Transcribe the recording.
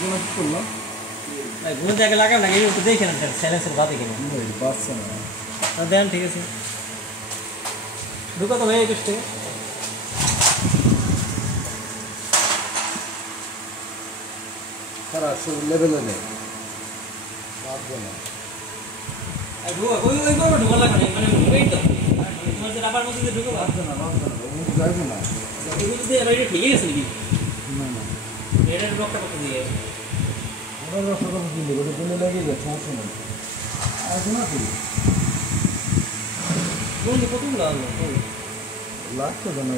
এগুলো কি করলাম? ভাই ঘুরে জায়গা লাগাম না, এই একটু দেখে নেন সাইলেন্সের বাদে কিনে বাচ্চা না দেন, ঠিক আছে ঢুকা তো ভাই 21 টাকা খারাপ সব লেভেলে নেই, বাঁধবে না। ঢুকা ওই ঢুকা লাগবে না, মানে ঢুকেই তো তোমার যে রাবার মধ্যে ঢুকে বাঁধবে না, বাঁধবে না, ও যাইবে না। এগুলো যদি এটা ঠিকই আছে নাকি? না না, এটার ব্লকটা কত দিয়ে ওরা রসা কথা দিলে ওটা দিলে লেগে যায়, সমস্যা নেই। আছে না কি বন্ধু কতগুলো আনলো লাগছে তো না